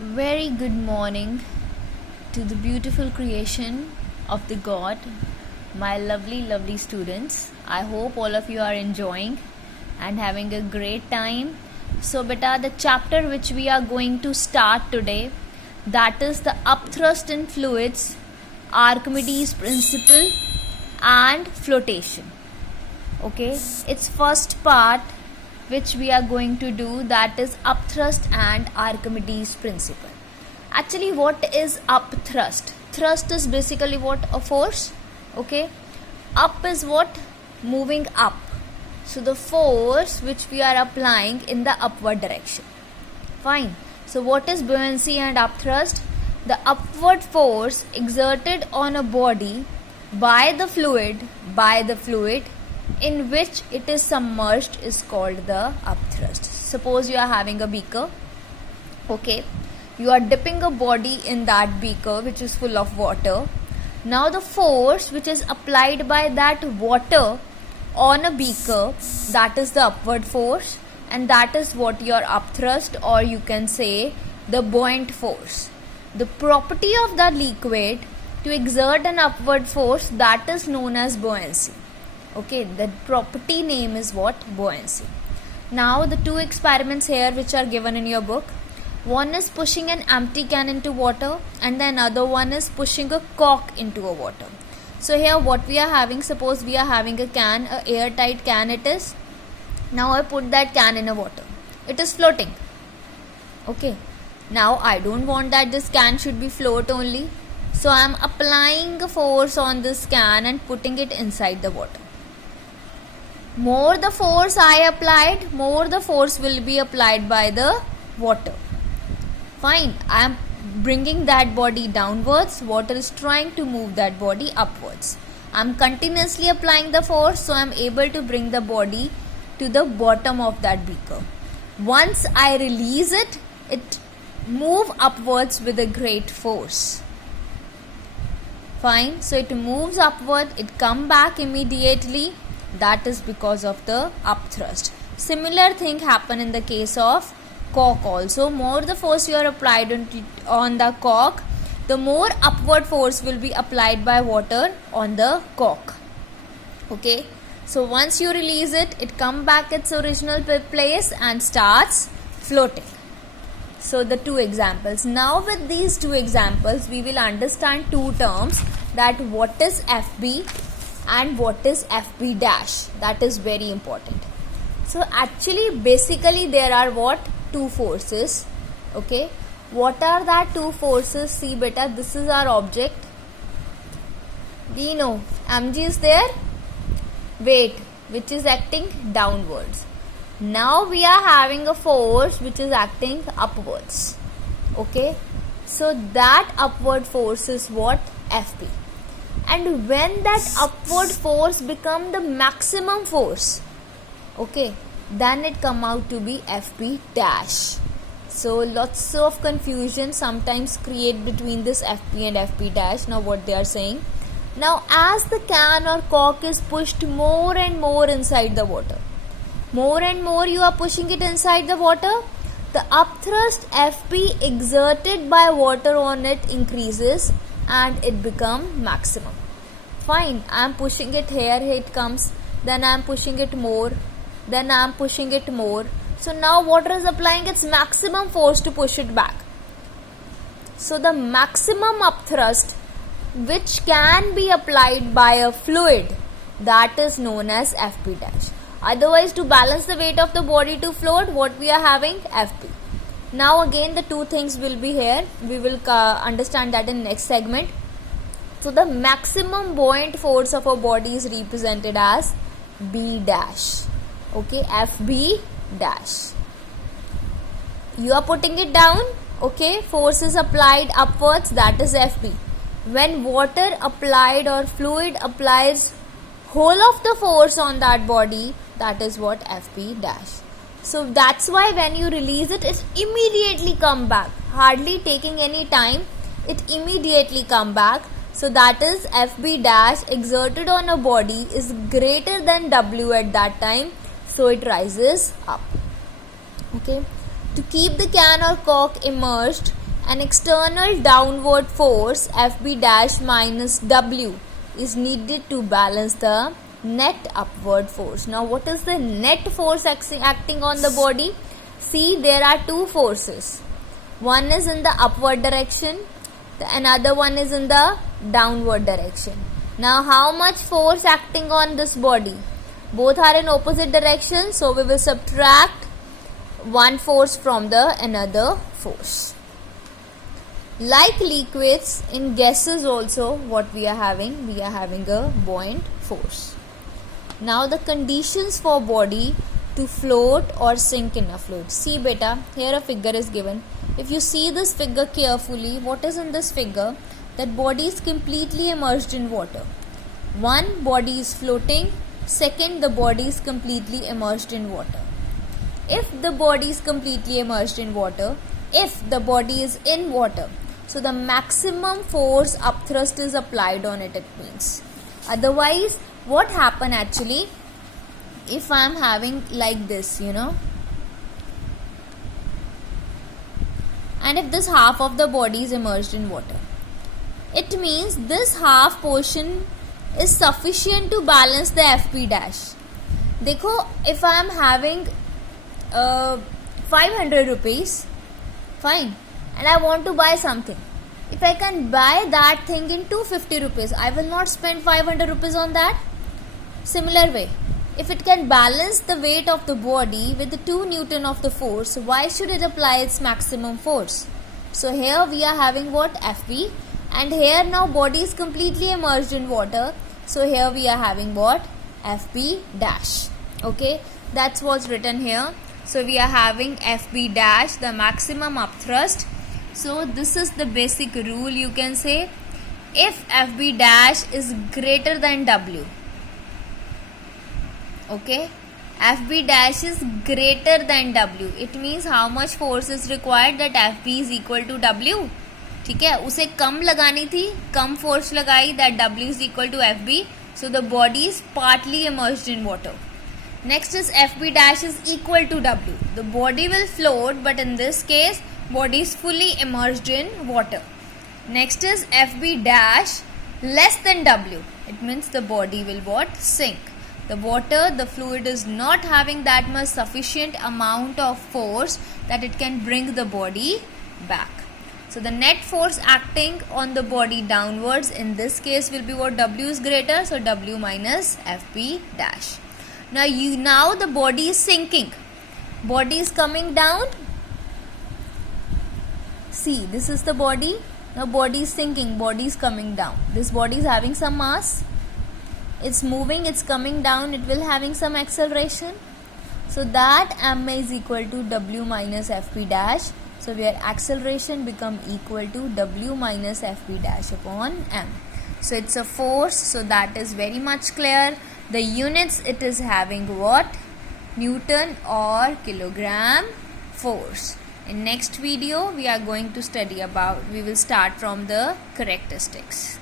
Very good morning to the beautiful creation of the God, my lovely students. I hope all of you are enjoying and having a great time. So beta, the chapter which we are going to start today, that is the upthrust in fluids, Archimedes principle and flotation. Okay, its first part which we are going to do, that is upthrust and Archimedes principle. Actually, what is upthrust? Thrust is basically what? A force. Okay, up is what? Moving up. So the force which we are applying in the upward direction. Fine. So what is buoyancy and upthrust? The upward force exerted on a body by the fluid in which it is submerged is called the upthrust. Suppose you are having a beaker. Okay, you are dipping a body in that beaker which is full of water. Now the force which is applied by that water on a beaker, that is the upward force, and that is what your upthrust, or you can say the buoyant force. The property of the liquid to exert an upward force, that is known as buoyancy. Okay, the property name is what? Buoyancy. Now the two experiments here which are given in your book. One is pushing an empty can into water and the another one is pushing a cork into a water. So here what we are having, suppose we are having a can, a airtight can it is. Now I put that can in a water. It is floating. Okay. Now I don't want that this can should be float only. So I am applying a force on this can and putting it inside the water. More the force I applied, more the force will be applied by the water. Fine, I am bringing that body downwards, water is trying to move that body upwards. I am continuously applying the force, so I am able to bring the body to the bottom of that beaker. Once I release it, it moves upwards with a great force. Fine, so it moves upward, it comes back immediately. That is because of the upthrust. Similar thing happen in the case of cork also. More the force you are applied on the cork, the more upward force will be applied by water on the cork. Okay, so once you release it, it comes back its original place and starts floating. So the two examples. Now with these two examples, we will understand two terms, that what is FB and what is FB dash. That is very important. So actually basically there are what? Two forces. Okay, what are that two forces? See beta, this is our object. We know mg is there, weight which is acting downwards. Now we are having a force which is acting upwards. Okay, so that upward force is what? FB. And when that upward force become the maximum force, okay, then it come out to be FB dash. So lots of confusion sometimes create between this FB and FB dash. Now what they are saying, now as the can or cork is pushed more and more inside the water, more and more you are pushing it inside the water, the upthrust FB exerted by water on it increases and it become maximum. Fine, I am pushing it here it comes, then I am pushing it more, then I am pushing it more. So now water is applying its maximum force to push it back. So the maximum upthrust which can be applied by a fluid, that is known as FB dash. Otherwise, to balance the weight of the body to float, what we are having? FB. Now again the two things will be here. We will understand that in next segment. So the maximum buoyant force of a body is represented as B dash. Okay, FB dash. You are putting it down. Okay, force is applied upwards, that is FB. When water applied or fluid applies whole of the force on that body, that is what? FB dash. So that's why when you release it, it immediately come back, hardly taking any time, it immediately come back. So that is FB dash exerted on a body is greater than W at that time, so it rises up. Okay, to keep the can or cork immersed An external downward force Fb dash minus W is needed to balance the net upward force. Now what is the net force acting on the body? See, there are two forces. One is in the upward direction, another one is in the downward direction. Now how much force acting on this body? Both are in opposite direction, so we will subtract one force from the another force. Like liquids, in gases also what we are having? We are having a buoyant force. Now the conditions for body to float or sink in a fluid. See beta, here a figure is given. If you see this figure carefully, what is in this figure? That body is completely immersed in water. One, body is floating. Second, the body is completely immersed in water. If the body is completely immersed in water, if the body is in water, so the maximum force upthrust is applied on it, it means. Otherwise, what happen actually, if I am having like this, and if this half of the body is immersed in water, it means this half portion is sufficient to balance the Fp dash. Dekho, if I am having 500 rupees, fine, and I want to buy something. If I can buy that thing in 250 rupees, I will not spend 500 rupees on that. Similar way, if it can balance the weight of the body with the 2 Newton of the force, why should it apply its maximum force? So here we are having what? Fb, and here now body is completely immersed in water, so here we are having what? Fb dash. Okay, that's what's written here. So we are having Fb dash, the maximum upthrust. So this is the basic rule, you can say. If Fb dash is greater than W, okay, Fb dash is greater than W, it means how much force is required? That Fb is equal to W. ठीक है, उसे कम लगानी थी, कम force लगाई, that W is equal to Fb. So the body is partly immersed in water. Next is Fb dash is equal to W. The body will float, but in this case body is fully immersed in water. Next is Fb dash less than W. It means the body will what? Sink. The water, the fluid is not having that much sufficient amount of force that it can bring the body back. So the net force acting on the body downwards in this case will be what? W is greater, so W minus Fb dash. Now the body is sinking. Body is coming down. See, this is the body. Now body is sinking, body is coming down. This body is having some mass. It's moving, it's coming down, it will having some acceleration. So that m is equal to W minus Fb dash. So where acceleration become equal to W minus Fb dash upon m. So it's a force, so that is very much clear. The units it is having what? Newton or kilogram force. In next video we are going to study about, we will start from the characteristics.